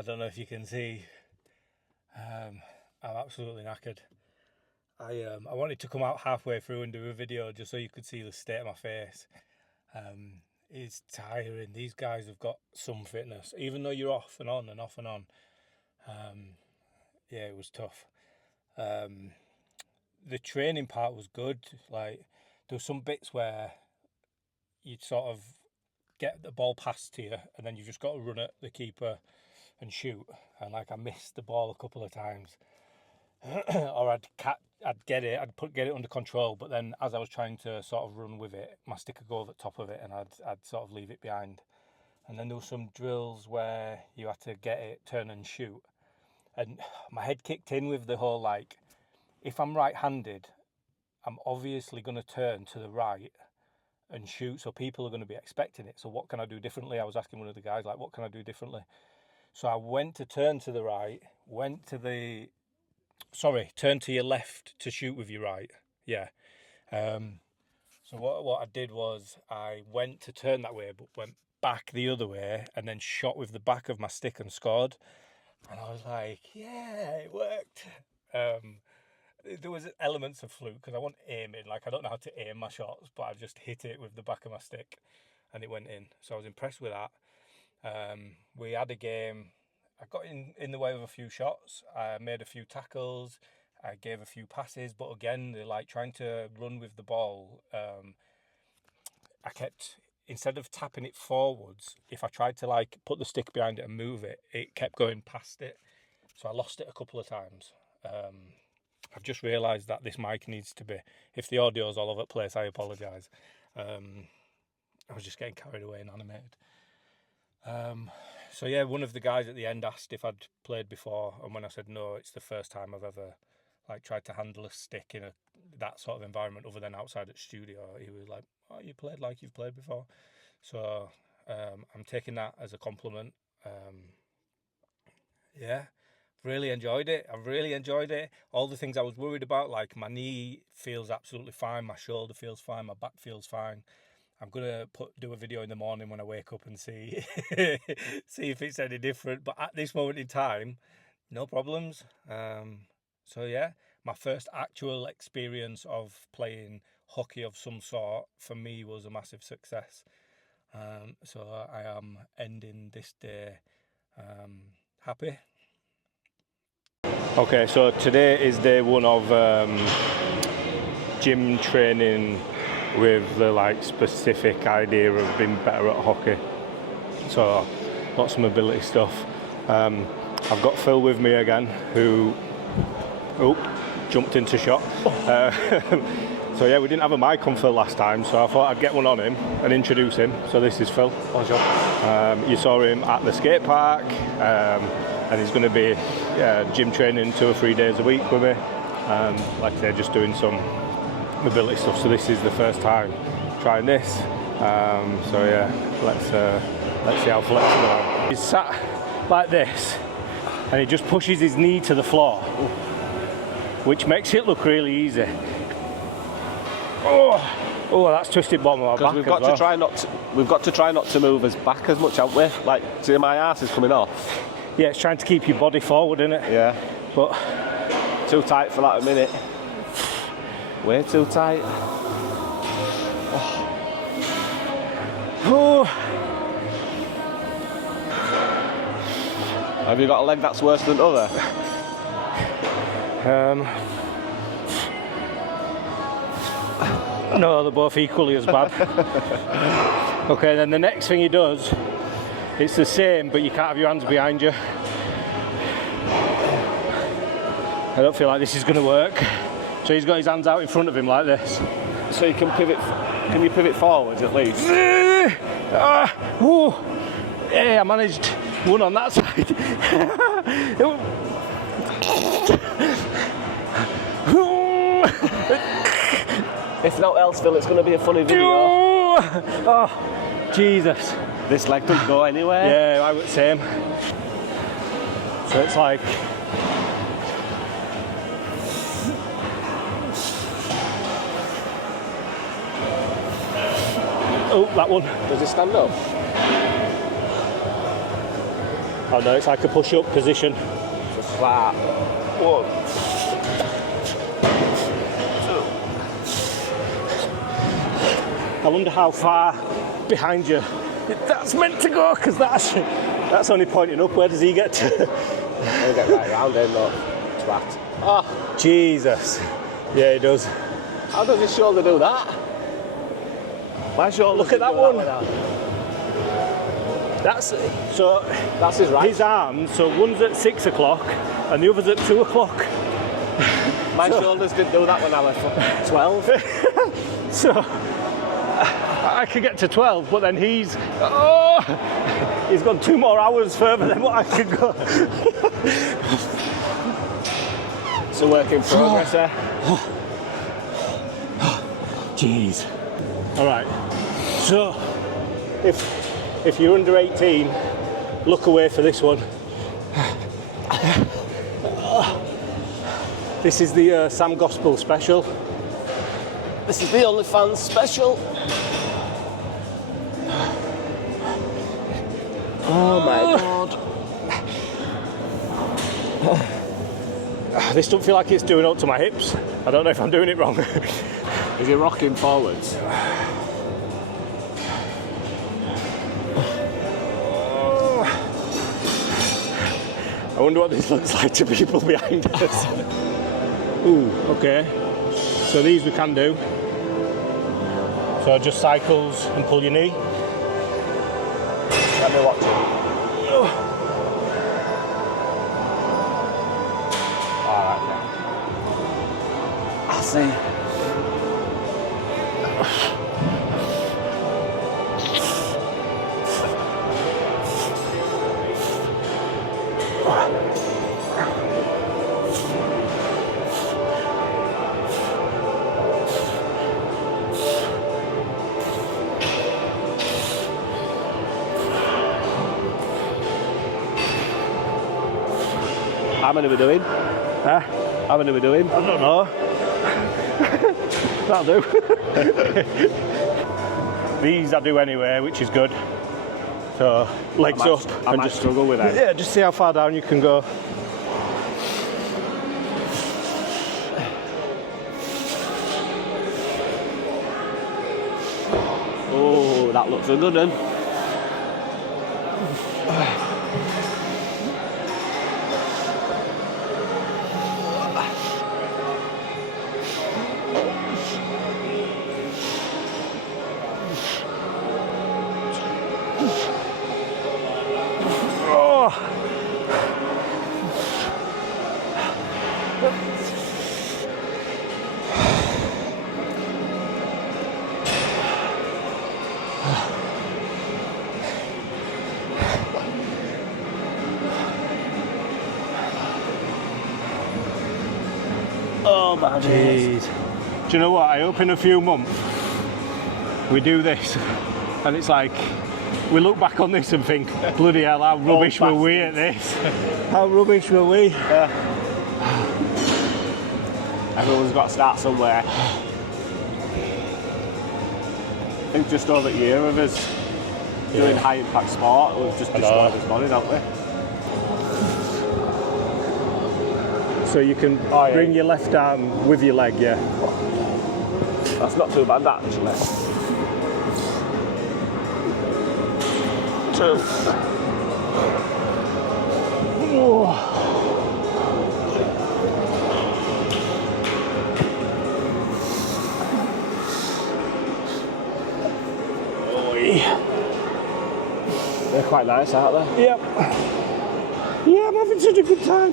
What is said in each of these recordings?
I don't know if you can see. I'm absolutely knackered. I wanted to come out halfway through and do a video just so you could see the state of my face. It's tiring. These guys have got some fitness, even though you're off and on and off and on. Yeah, it was tough. The training part was good. Like, there were some bits where you'd sort of get the ball passed to you and then you've just got to run at the keeper and shoot. And like, I missed the ball a couple of times. Or I'd get it under control, but then as I was trying to sort of run with it, my stick would go over the top of it and I'd sort of leave it behind. And then there were some drills where you had to get it, turn and shoot. And my head kicked in with the whole, like, if I'm right-handed, I'm obviously going to turn to the right and shoot, so people are going to be expecting it. So what can I do differently? I was asking one of the guys, like, what can I do differently? So I went to turn to the right, turn to your left to shoot with your right. Yeah. So what I did was I went to turn that way, but went back the other way and then shot with the back of my stick and scored. And I was like, yeah, it worked. There was elements of fluke because I wasn't aiming. Like, I don't know how to aim my shots, but I just hit it with the back of my stick and it went in. So I was impressed with that. We had a game. I got in the way of a few shots. I made a few tackles. I gave a few passes, but again, they're like trying to run with the ball. I kept, instead of tapping it forwards, if I tried to like put the stick behind it and move it, it kept going past it. So I lost it a couple of times. I've just realised that this mic needs to be, if the audio's all over the place, I apologise. I was just getting carried away and animated. So yeah, one of the guys at the end asked if I'd played before, and when I said no, it's the first time I've ever like tried to handle a stick in that sort of environment other than outside at studio. He was like, oh, you played like you've played before. So I'm taking that as a compliment. Yeah, really enjoyed it. I really enjoyed it. All the things I was worried about, like my knee feels absolutely fine, my shoulder feels fine, my back feels fine. I'm gonna do a video in the morning when I wake up and see if it's any different. But at this moment in time, no problems. So yeah, my first actual experience of playing hockey of some sort for me was a massive success. So I am ending this day happy. Okay, so today is day one of gym training with the like specific idea of being better at hockey. So lots of mobility stuff. I've got Phil with me again, who jumped into shot. So yeah, we didn't have a mic on Phil last time, so I thought I'd get one on him and introduce him. So this is Phil. Bonjour. You saw him at the skate park, and he's going to be gym training 2 or 3 days a week with me. Like I say, just doing some mobility stuff. So this is the first time trying this. So yeah, let's see how flexible I am. He's sat like this, and he just pushes his knee to the floor, which makes it look really easy. Oh, that's twisted bottom of my back. We've got to try not to move us back as much, haven't we? Like, see, my arse is coming off. Yeah, it's trying to keep your body forward, isn't it? Yeah. But too tight for that a minute. Way too tight. Oh. Have you got a leg that's worse than other? No, they're both equally as bad. Okay, then the next thing he does, it's the same, but you can't have your hands behind you. I don't feel like this is going to work. So he's got his hands out in front of him like this. So you can pivot. Can you pivot forwards at least? Yeah, I managed one on that side. If not else, Phil, it's going to be a funny video. Oh, Jesus. This leg doesn't go anywhere. Yeah, I would say. So it's like. Oh, that one. Does it stand up? Oh no, it's like a push-up position. Just like that. 1, 2. I wonder how far behind you that's meant to go, because that's only pointing up. Where does he get to? I'll get right round him, look. Twat. Oh, Jesus. Yeah, he does. how does his shoulder do that? My shoulder. Look at that one. That's so. That's his right. His arms. So one's at 6 o'clock, and the other's at 2 o'clock. My shoulders didn't do that when I was 12. So I could get to 12, but then he's gone 2 more hours further than what I could go. It's a work in progress there. Jeez. All right. So if you're under 18, look away for this one. This is the Sam Gospel special. This is the OnlyFans special. Oh my god. This doesn't feel like it's doing up to my hips. I don't know if I'm doing it wrong. Is he rocking forwards? I wonder what this looks like to people behind us. Ooh, okay. So these we can do. So just cycles and pull your knee. Let me watch it. Alright, okay. I see. How many are we doing? Huh? How many are we doing? I don't know. That'll do. These I do anyway, which is good. So legs up I and might just struggle with that. Yeah, just see how far down you can go. Oh, that looks a good one. Oh my Jeez. Do you know what? I hope in a few months we do this and it's like we look back on this and think, bloody hell, how rubbish were we at this? How rubbish were we? Yeah. Everyone's got to start somewhere. I think just over a year of us doing high impact sport, we've just destroyed his body, haven't we? So you can bring your left arm with your leg, yeah? That's not too bad, that, actually. 2. They're quite nice, aren't they? Yep. Yeah, I'm having such a good time.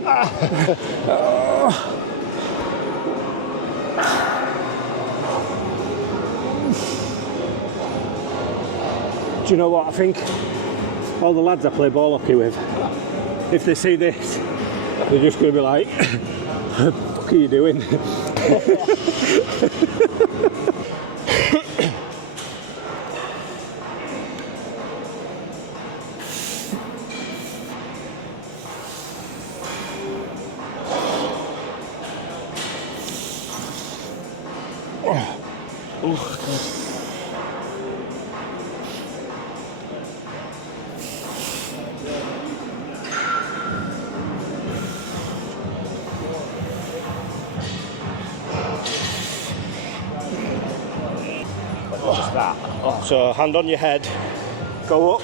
Do you know what? I think all the lads I play ball hockey with, if they see this, they're just going to be like, what are you doing? Just that. Oh. So hand on your head, go up,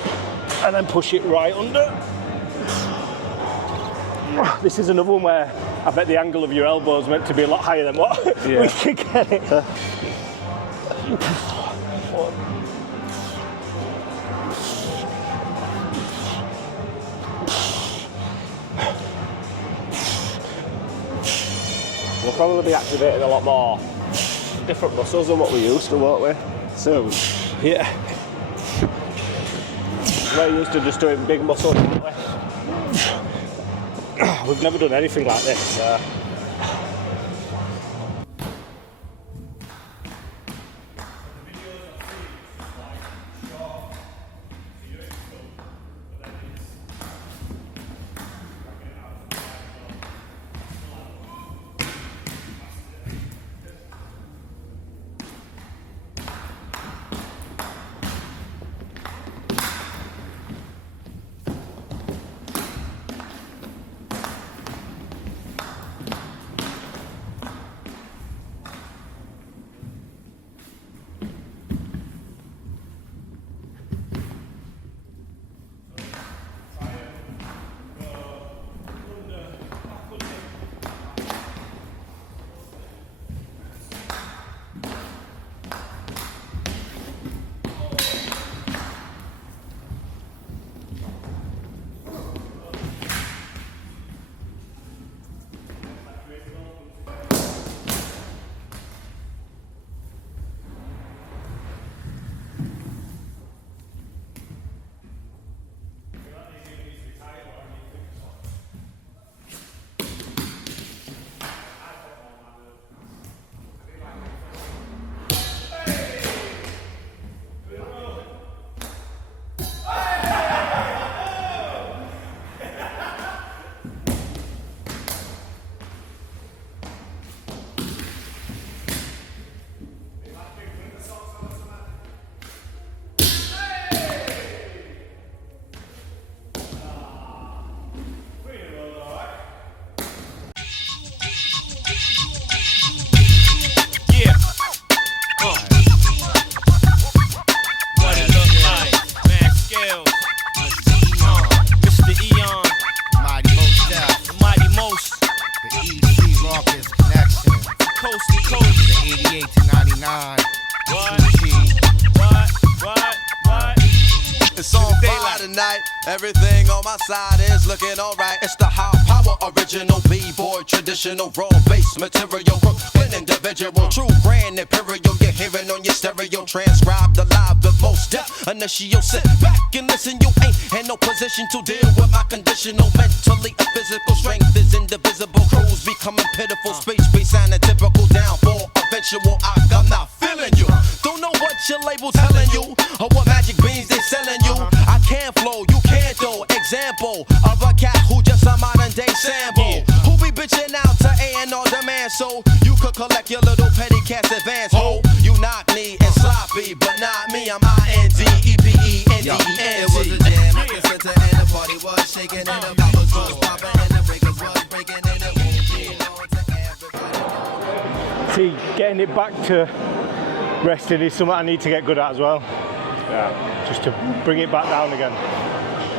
and then push it right under. This is another one where I bet the angle of your elbow is meant to be a lot higher than what we can get it. We'll probably be activating a lot more different muscles than what we used to, won't we? Soon. Yeah. We're used to just doing big muscles, aren't we? We've never done anything like this. Everything on my side is looking alright. It's the high power, original B-boy, traditional raw bass material, Brooklyn individual, true grand imperial. You're hearing on your stereo, transcribed alive, the most depth. Initial, sit back and listen. You ain't in no position to deal with my conditional, mentally and physical strength is indivisible. Crews becoming pitiful, speech sounding typical, down for eventual. I'm not feeling you. Don't know what your label telling you or what magic beans they selling you. I can't flow, you can't though. Example of a cat who just a modern day sample. Who be bitching out to A&R demand so you could collect your little petty cash advance. Ho, you knock me and sloppy, but not me. I'm INDEPENDENT. It was a jam at the center and the party was shaking and the bottles was popping and the breakers was breaking and it won't be long to everybody. See, getting it back to resting is something I need to get good at as well. Yeah. Just to bring it back down again.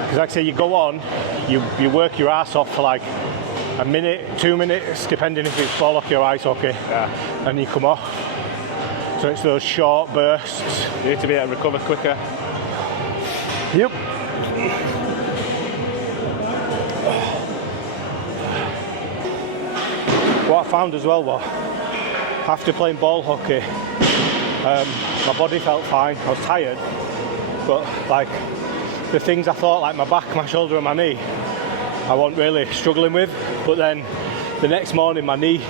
Because like I say, you go on, you work your ass off for like a minute, 2 minutes, depending if it's ball hockey or ice hockey, and you come off. So it's those short bursts. You need to be able to recover quicker. Yep. What I found as well was, after playing ball hockey, my body felt fine. I was tired, but like the things I thought, like my back, my shoulder and my knee, I wasn't really struggling with. But then the next morning my knee,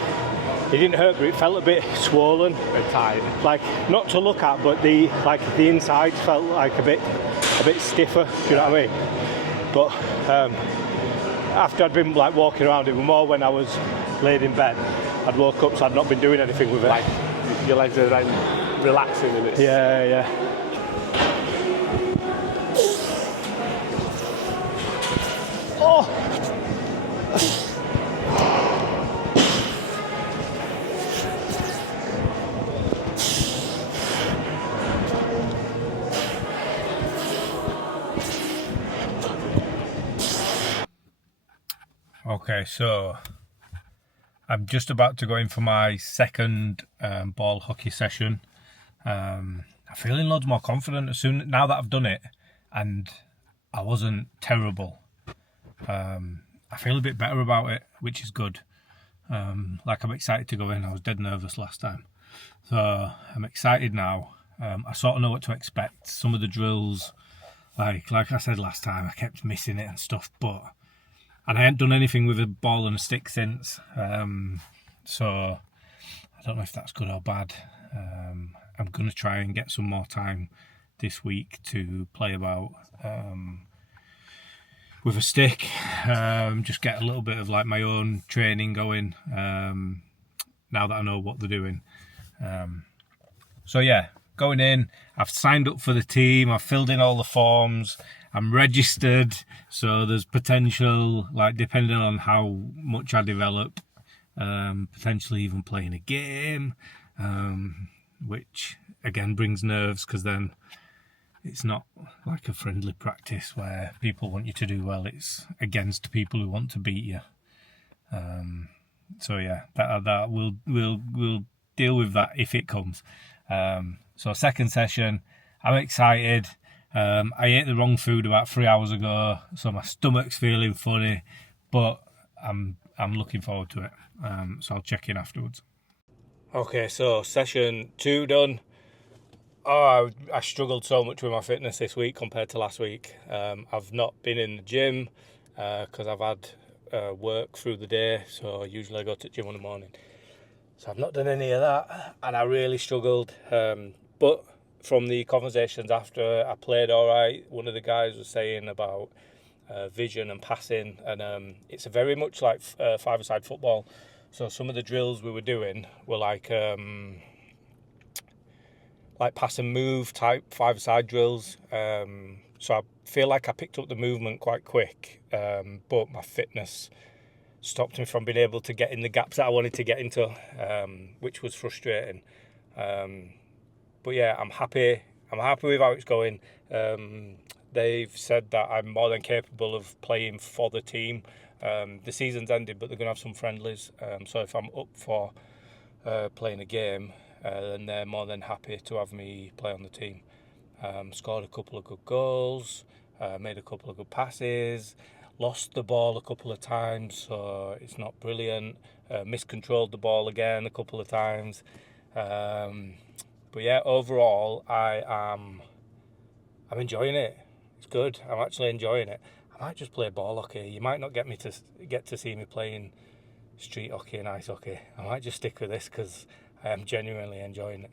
it didn't hurt, but it felt a bit swollen and tight. Like, not to look at, but the insides felt like a bit stiffer, do you know what I mean? But after I'd been like walking around, it was more when I was laid in bed. I'd woke up, so I'd not been doing anything with it. Like your legs are like relaxing and it's... Yeah. Oh! Okay, so I'm just about to go in for my second ball hockey session. I'm feeling loads more confident now that I've done it, and I wasn't terrible. I feel a bit better about it, which is good. I'm excited to go in. I was dead nervous last time, so I'm excited now. I sort of know what to expect. Some of the drills, like I said last time, I kept missing it and stuff, and I hadn't done anything with a ball and a stick since. So I don't know if that's good or bad. I'm going to try and get some more time this week to play about with a stick. Just get a little bit of like my own training going now that I know what they're doing. So yeah, going in, I've signed up for the team, I've filled in all the forms, I'm registered, so there's potential, like depending on how much I develop, potentially even playing a game, which again brings nerves because then it's not like a friendly practice where people want you to do well, it's against people who want to beat you. So yeah, that we'll deal with that if it comes. So second session, I'm excited. I ate the wrong food about 3 hours ago, so my stomach's feeling funny, but I'm looking forward to it. So I'll check in afterwards. Okay, so session 2 done. Oh, I struggled so much with my fitness this week compared to last week. I've not been in the gym because I've had work through the day, so usually I go to the gym in the morning. So I've not done any of that, and I really struggled. But from the conversations after I played all right, one of the guys was saying about vision and passing, and it's very much like five-a-side football. So some of the drills we were doing were like pass and move type five-a-side drills. So I feel like I picked up the movement quite quick, but my fitness stopped me from being able to get in the gaps that I wanted to get into, which was frustrating. But yeah, I'm happy with how it's going. They've said that I'm more than capable of playing for the team. The season's ended, but they're going to have some friendlies. So if I'm up for playing a game, then they're more than happy to have me play on the team. Scored a couple of good goals, made a couple of good passes, lost the ball a couple of times, so it's not brilliant. Miscontrolled the ball again a couple of times. But yeah, overall, I'm enjoying it. It's good. I'm actually enjoying it. I might just play ball hockey. You might not get to see me playing street hockey and ice hockey. I might just stick with this because I am genuinely enjoying it.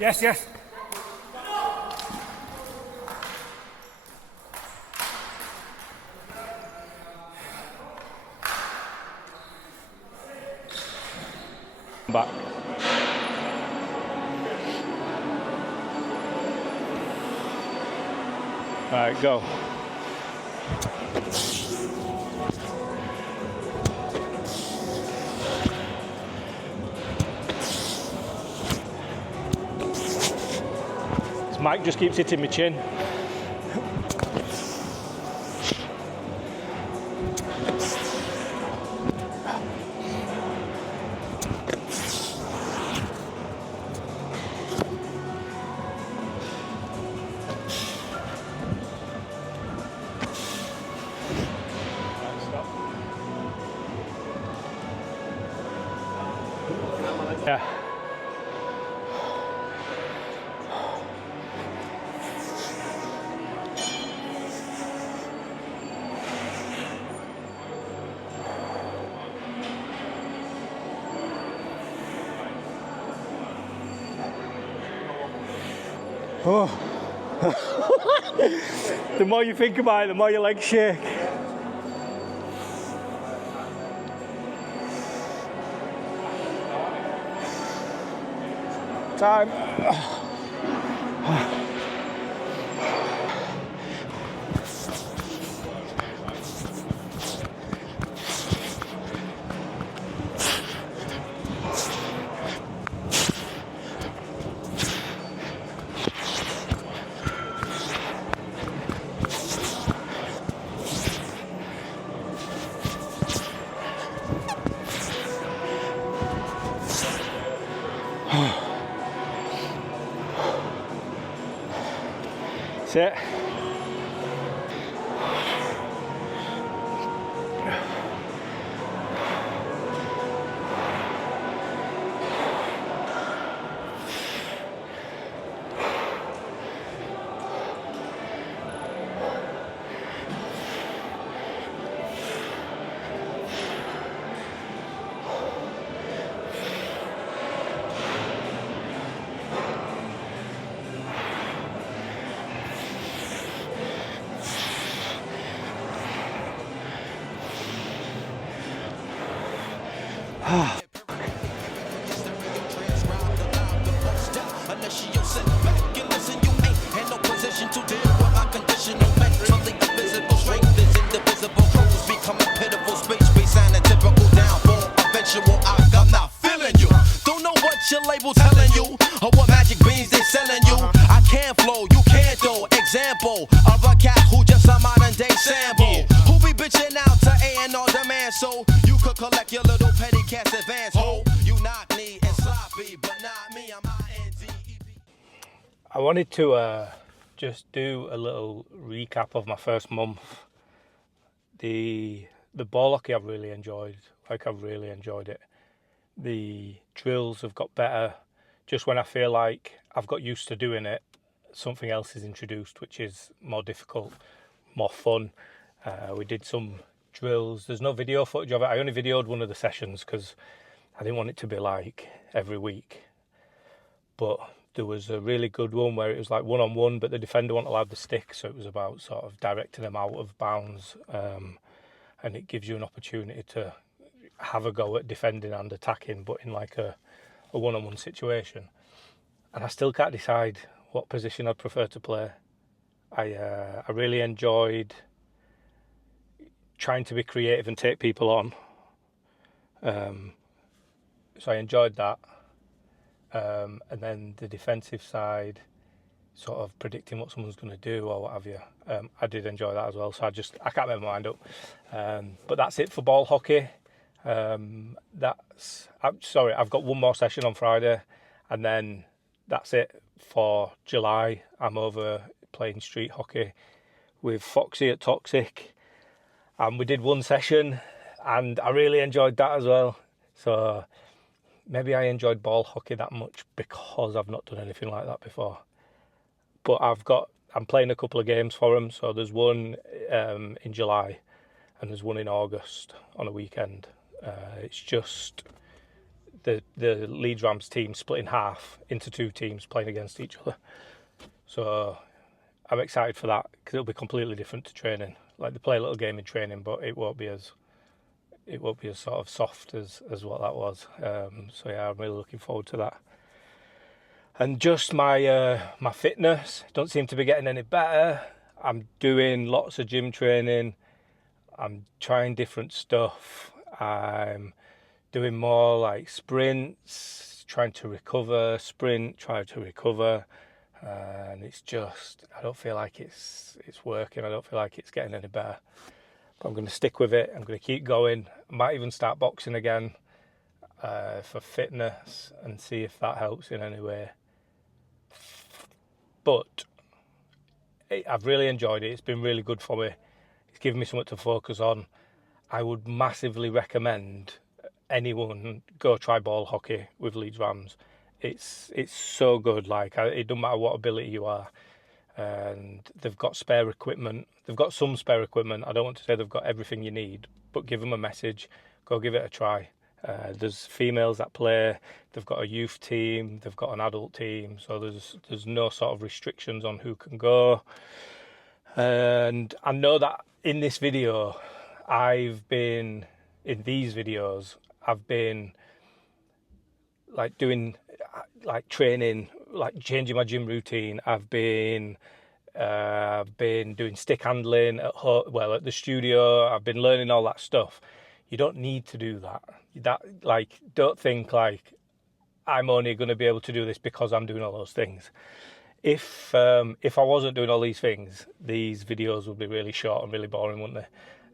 Yes, yes. Back. Alright, go. This mic just keeps hitting my chin. Yeah. Oh. The more you think about it, the more your legs shake. Time. That's it. Your label telling you or what magic beans they selling you. I can't flow, you can't though. Example of a cat who just a modern day sample. Who be bitching out to A&R demand so you could collect your little petty cash advance. Ho, you knock me and sloppy, but not me. I'm INDEP. I wanted to just do a little recap of my first month. The ball hockey I've really enjoyed. I've really enjoyed it. The drills have got better. Just when I feel like I've got used to doing it, something else is introduced, which is more difficult, more fun. We did some drills. There's no video footage of it. I only videoed one of the sessions because I didn't want it to be like every week. But there was a really good one where it was like one-on-one, but the defender wasn't allowed the stick, so it was about sort of directing them out of bounds. And it gives you an opportunity to have a go at defending and attacking, but in like a one-on-one situation. And I still can't decide what position I'd prefer to play. I really enjoyed trying to be creative and take people on. So I enjoyed that. And then the defensive side, sort of predicting what someone's going to do or what have you. I did enjoy that as well. So I can't make my mind up. But that's it for ball hockey. I'm sorry, I've got one more session on Friday, and then that's it for July. I'm over playing street hockey with Foxy at Toxic, and we did one session, and I really enjoyed that as well. So maybe I enjoyed ball hockey that much because I've not done anything like that before. But I'm playing a couple of games for them. So there's one in July, and there's one in August on a weekend. It's just the Leeds Rams team split in half into 2 teams playing against each other. So I'm excited for that because it'll be completely different to training. Like they play a little game in training, but it won't be as sort of soft as what that was. So yeah, I'm really looking forward to that. And just my my fitness don't seem to be getting any better. I'm doing lots of gym training. I'm trying different stuff. I'm doing more like sprints, trying to recover, try to recover. And it's just, I don't feel like it's working. I don't feel like it's getting any better. But I'm going to stick with it. I'm going to keep going. I might even start boxing again for fitness and see if that helps in any way. But I've really enjoyed it. It's been really good for me. It's given me something to focus on. I would massively recommend anyone go try ball hockey with Leeds Rams. It's so good. Like it doesn't matter what ability you are, and they've got spare equipment. They've got some spare equipment. I don't want to say they've got everything you need, but give them a message. Go give it a try. There's females that play. They've got a youth team. They've got an adult team. So there's no sort of restrictions on who can go. And I know that in this video, I've been like doing like training, like changing my gym routine. I've been doing stick handling at the studio. I've been learning all that stuff. You don't need to do that. Don't think like I'm only going to be able to do this because I'm doing all those things. If I wasn't doing all these things, these videos would be really short and really boring, wouldn't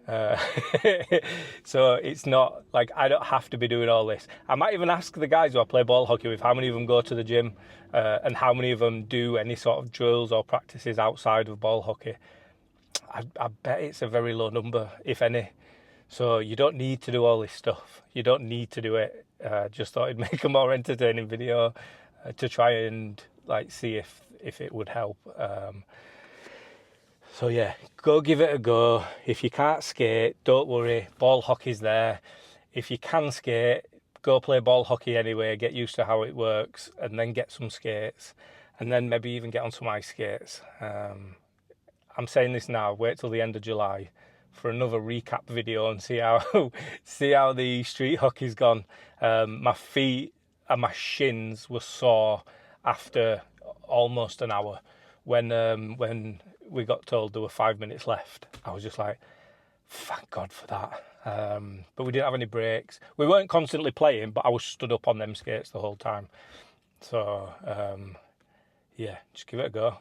they? So it's not like I don't have to be doing all this. I might even ask the guys who I play ball hockey with how many of them go to the gym and how many of them do any sort of drills or practices outside of ball hockey. I bet it's a very low number, if any. So you don't need to do all this stuff. You don't need to do it. Just thought it'd make a more entertaining video to try and like see if it would help. So yeah, go give it a go. If you can't skate, don't worry. Ball hockey's there. If you can skate, go play ball hockey anyway. Get used to how it works, and then get some skates, and then maybe even get on some ice skates. I'm saying this now. Wait till the end of July for another recap video and see how the street hockey's gone. My feet and my shins were sore after almost an hour when we got told there were 5 minutes left. I was just like, thank God for that. But we didn't have any breaks. We weren't constantly playing, but I was stood up on them skates the whole time. So yeah, just give it a go.